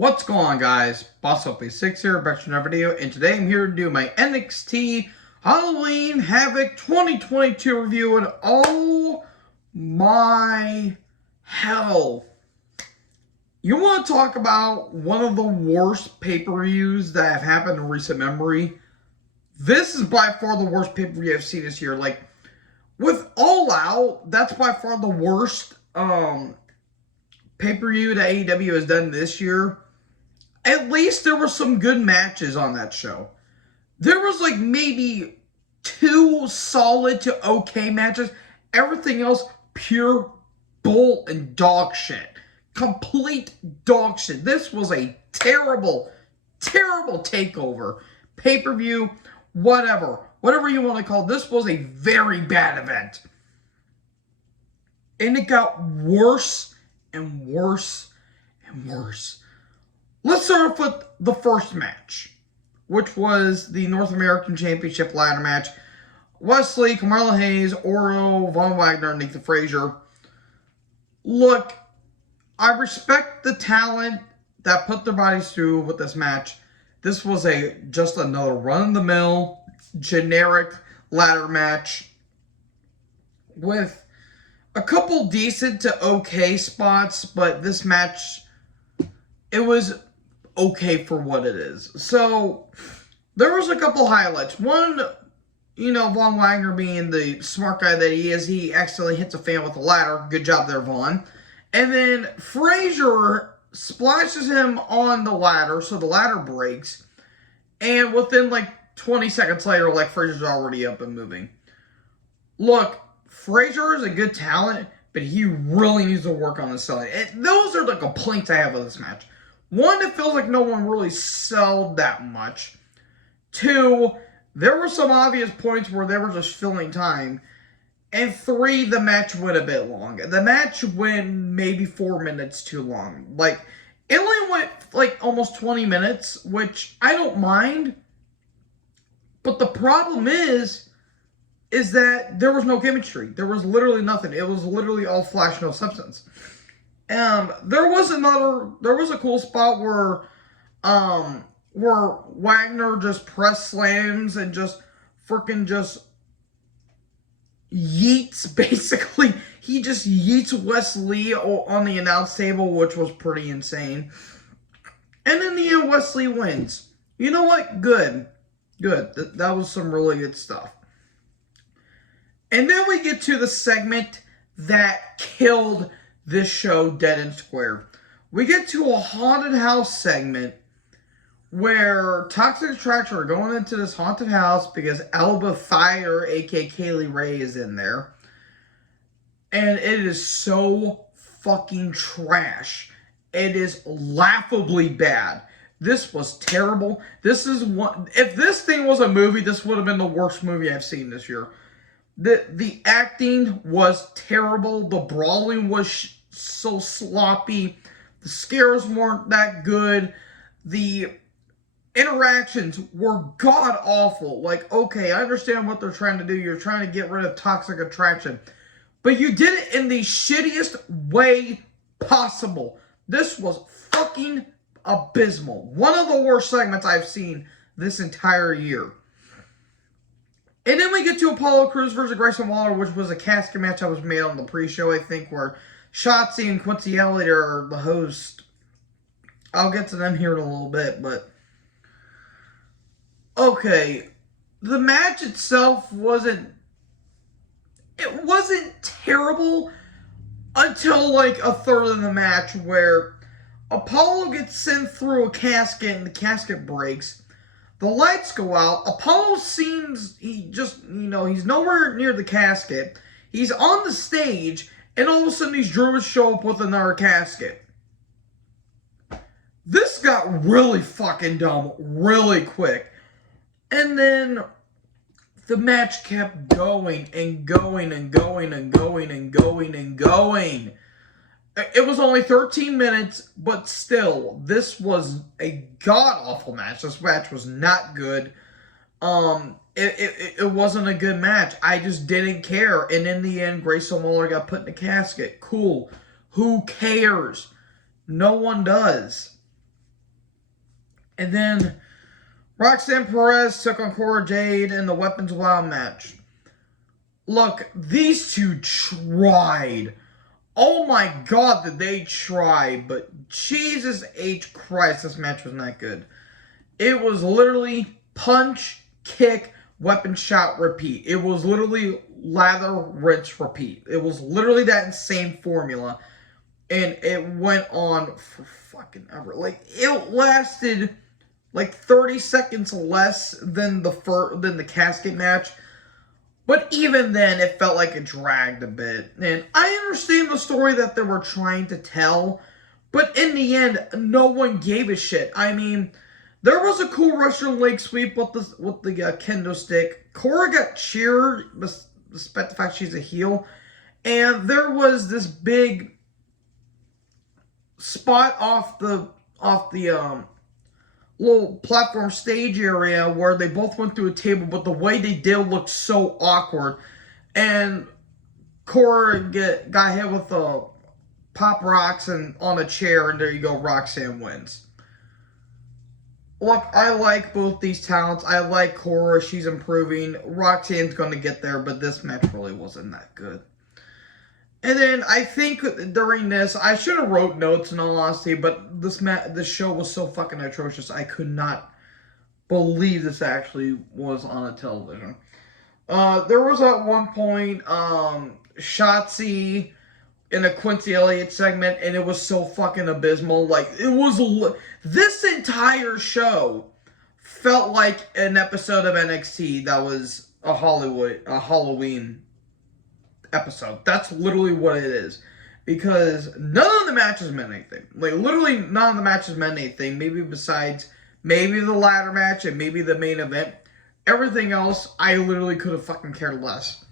What's going on, guys? BossOP6 here, back to another video, and today I'm here to do my NXT Halloween Havoc 2022 review, and oh my hell. You want to talk about one of the worst pay-per-views that have happened in recent memory? This is by far the worst pay-per-view I've seen this year. Like, with All Out, that's by far the worst pay-per-view that AEW has done this year. At least there were some good matches on that show. There was like maybe 2 solid to okay matches. Everything else, pure bull and dog shit. Complete dog shit. This was a terrible, terrible takeover. Pay-per-view, whatever. Whatever you want to call it. This was a very bad event. And it got worse and worse and worse. Let's start off with the first match, which was the North American Championship ladder match. Wesley, Carmelo Hayes, Oro, Von Wagner, and Nathan Frazier. Look, I respect the talent that put their bodies through with this match. This was just another run-of-the-mill, generic ladder match with a couple decent to okay spots, but this match, it was okay for what it is. So, there was a couple highlights. One, Von Wagner being the smart guy that he is, he accidentally hits a fan with a ladder. Good job there, Von. And then Frazier splashes him on the ladder, so the ladder breaks. And within like 20 seconds later, like Frazier's already up and moving. Look, Frazier is a good talent, but he really needs to work on his selling. And those are the complaints I have with this match. 1, it feels like no one really sold that much. 2, there were some obvious points where they were just filling time. And 3, the match went a bit long. The match went maybe 4 minutes too long. Like, it only went like almost 20 minutes, which I don't mind. But the problem is that there was no chemistry. There was literally nothing. It was literally all flash, no substance. There was a cool spot where Wagner just press slams and just freaking just yeets, basically. He just yeets Wesley on the announce table, which was pretty insane. And in the end, Wesley wins. You know what? Good. That was some really good stuff. And then we get to the segment that killed this show dead and square. We get to a haunted house segment where Toxic Attraction are going into this haunted house because Alba Fire, aka Kaylee Ray, is in there. And it is so fucking trash. It is laughably bad. This was terrible. If this thing was a movie, this would have been the worst movie I've seen this year. The acting was terrible. The brawling was so sloppy. The scares weren't that good. The interactions were god-awful. Like, okay, I understand what they're trying to do. You're trying to get rid of Toxic Attraction. But you did it in the shittiest way possible. This was fucking abysmal. One of the worst segments I've seen this entire year. And then we get to Apollo Crews versus Grayson Waller, which was a casket match that was made on the pre-show, I think, where Shotzi and Quincy Elliott are the host. I'll get to them here in a little bit, but okay. The match itself wasn't terrible until like a third of the match where Apollo gets sent through a casket and the casket breaks. The lights go out. Apollo seems, he's nowhere near the casket. He's on the stage, and all of a sudden these druids show up with another casket. This got really fucking dumb really quick. And then the match kept going and going and going and going and going and going. It was only 13 minutes, but still, this was a god-awful match. This match was not good. It wasn't a good match. I just didn't care. And in the end, Grayson Waller got put in a casket. Cool. Who cares? No one does. And then Roxanne Perez took on Cora Jade in the Weapons Wild match. Look, these two tried. Oh my god, did they try. But Jesus H. Christ, this match was not good. It was literally punch, kick, weapon shot, repeat. It was literally lather, rinse, repeat. It was literally that insane formula. And it went on for fucking ever. Like, it lasted like 30 seconds less than the casket match. But even then, it felt like it dragged a bit. And I understand the story that they were trying to tell. But in the end, no one gave a shit. I mean, there was a cool Russian leg sweep with the kendo stick. Cora got cheered, despite the fact she's a heel. And there was this big spot off the little platform stage area where they both went through a table, but the way they did looked so awkward. And Cora got hit with a pop rocks and on a chair, and there you go, Roxanne wins. Look, I like both these talents. I like Cora, she's improving. Roxanne's going to get there, but this match really wasn't that good. And then I think during this, I should have wrote notes in all honesty, but this show was so fucking atrocious. I could not believe this actually was on a television. There was at one point Shotzi in a Quincy Elliott segment, and it was so fucking abysmal. Like, it was this entire show felt like an episode of NXT that was a Halloween episode. That's literally what it is. Because none of the matches meant anything. Like, literally none of the matches meant anything. Maybe besides, maybe the ladder match and maybe the main event. Everything else, I literally could have fucking cared less.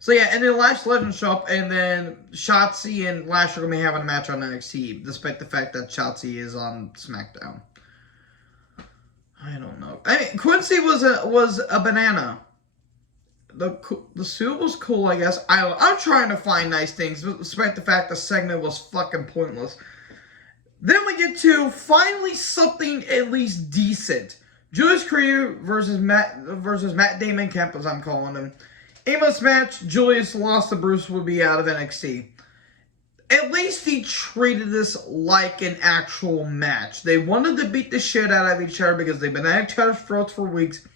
So yeah, and then Lash Legend show up, and then Shotzi and Lash are going to be having a match on NXT, despite the fact that Shotzi is on SmackDown. I don't know. I mean, Quincy was a banana. The suit was cool, I guess. I'm trying to find nice things, despite the fact the segment was fucking pointless. Then we get to finally something at least decent. Julius Crew versus Matt Damon Kemp, as I'm calling him. Aimless match. Julius lost to Bruce Woodby out of NXT. At least he treated this like an actual match. They wanted to beat the shit out of each other because they've been at each other's throats for weeks.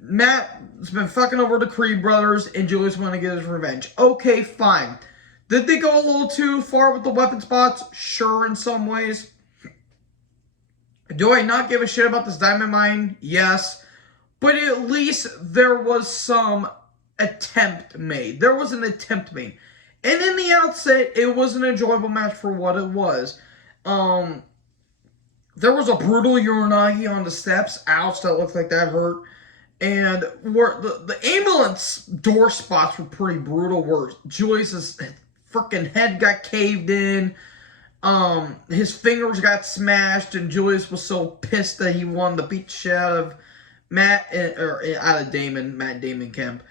Matt's been fucking over the Creed brothers, and Julius wanted to get his revenge. Okay, fine. Did they go a little too far with the weapon spots? Sure, in some ways. Do I not give a shit about this diamond mine? Yes. But at least there was some attempt made. There was an attempt made. And in the outset, it was an enjoyable match for what it was. There was a brutal Uranagi on the steps. Ouch, that looked like that hurt. And where the ambulance door spots were pretty brutal, where Julius's freaking head got caved in. His fingers got smashed, and Julius was so pissed that he wanted to beat the shit out of Matt Damon Kemp.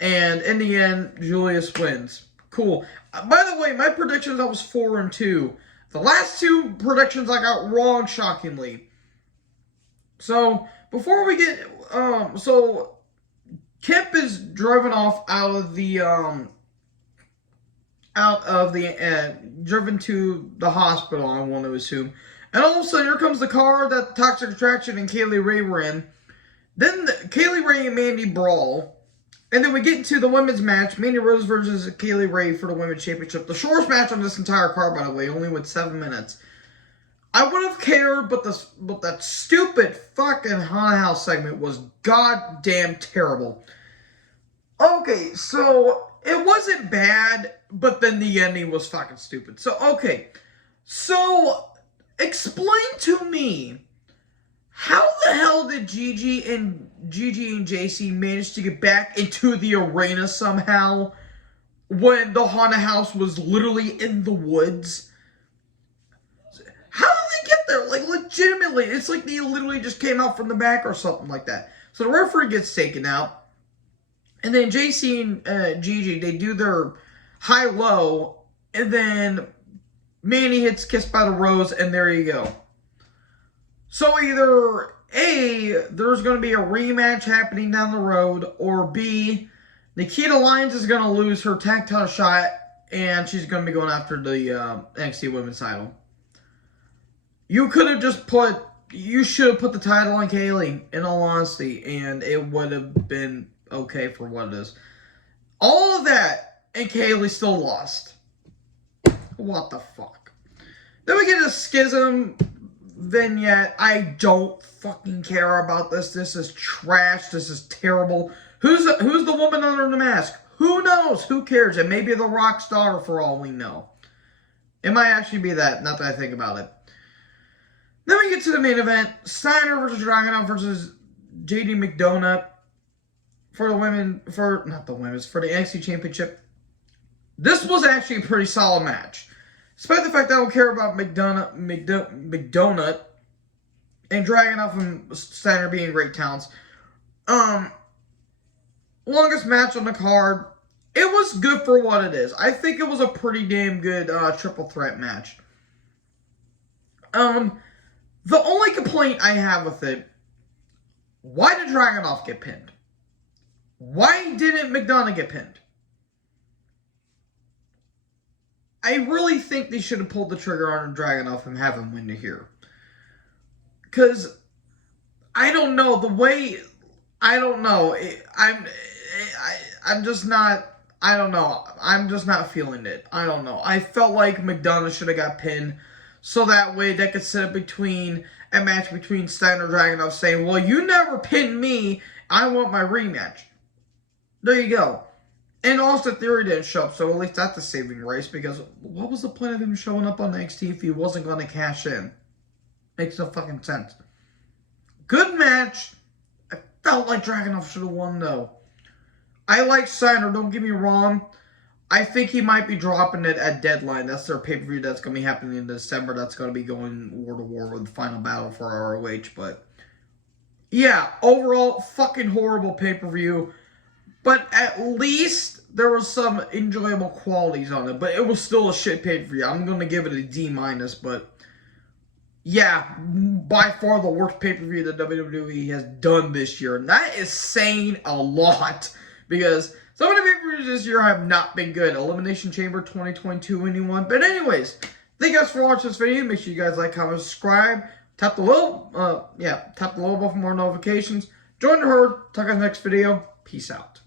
And in the end, Julius wins. Cool. By the way, my predictions, I was 4-2. The last two predictions I got wrong, shockingly. So, before we get, so, Kemp is driven off driven to the hospital, I want to assume. And all of a sudden, here comes the car that Toxic Attraction and Kaylee Ray were in. Then Kaylee Ray and Mandy brawl. And then we get into the women's match, Mandy Rose versus Kaylee Ray for the women's championship. The shortest match on this entire card, by the way, only went 7 minutes. I would have cared, but that stupid fucking haunted house segment was goddamn terrible. Okay, so it wasn't bad, but then the ending was fucking stupid. So, okay. So, explain to me, how the hell did Gigi and JC manage to get back into the arena somehow when the haunted house was literally in the woods? How did they get there? Like, legitimately, it's like they literally just came out from the back or something like that. So the referee gets taken out, and then JC and Gigi, they do their high-low, and then Manny hits Kiss by the Rose, and there you go. So either A, there's going to be a rematch happening down the road, or B, Nikita Lyons is going to lose her tag title shot, and she's going to be going after the NXT Women's title. You could have just you should have put the title on Kaylee, in all honesty, and it would have been okay for what it is. All of that, and Kaylee still lost. What the fuck? Then we get a Schism vignette. I don't fucking care about this. This is trash. This is terrible. Who's the woman under the mask? Who knows? Who cares? It may be the Rock's daughter for all we know. It might actually be that, not that I think about it. Then we get to the main event. Steiner versus Dragunov versus JD McDonough for the for the NXT Championship. This was actually a pretty solid match. Despite the fact that I don't care about McDonough and Dragunov and Steiner being great talents. Longest match on the card. It was good for what it is. I think it was a pretty damn good triple threat match. The only complaint I have with it, why did Dragunov get pinned? Why didn't McDonough get pinned? I really think they should have pulled the trigger on Dragunov and have him win to here. Because, I don't know, I'm just not, I don't know. I'm just not feeling it. I don't know. I felt like McDonough should have got pinned. So that way they could set up a match between Steiner and Dragunov saying, well, you never pinned me. I want my rematch. There you go. And Austin Theory didn't show up, so at least that's a saving grace, because what was the point of him showing up on NXT if he wasn't going to cash in? Makes no fucking sense. Good match. I felt like Dragunov should have won, though. I like Steiner, don't get me wrong. I think he might be dropping it at Deadline. That's their pay-per-view that's going to be happening in December. That's going to be going war to war with the final battle for ROH. But, yeah, overall, fucking horrible pay-per-view. But at least there was some enjoyable qualities on it. But it was still a shit pay-per-view. I'm going to give it a D-. But, yeah, by far the worst pay-per-view that WWE has done this year. And that is saying a lot. Because some of the pay-per-views this year have not been good. Elimination Chamber 2022, anyone. But anyways, thank you guys for watching this video. Make sure you guys like, comment, subscribe. Tap the little bell for more notifications. Join the herd. Talk in the next video. Peace out.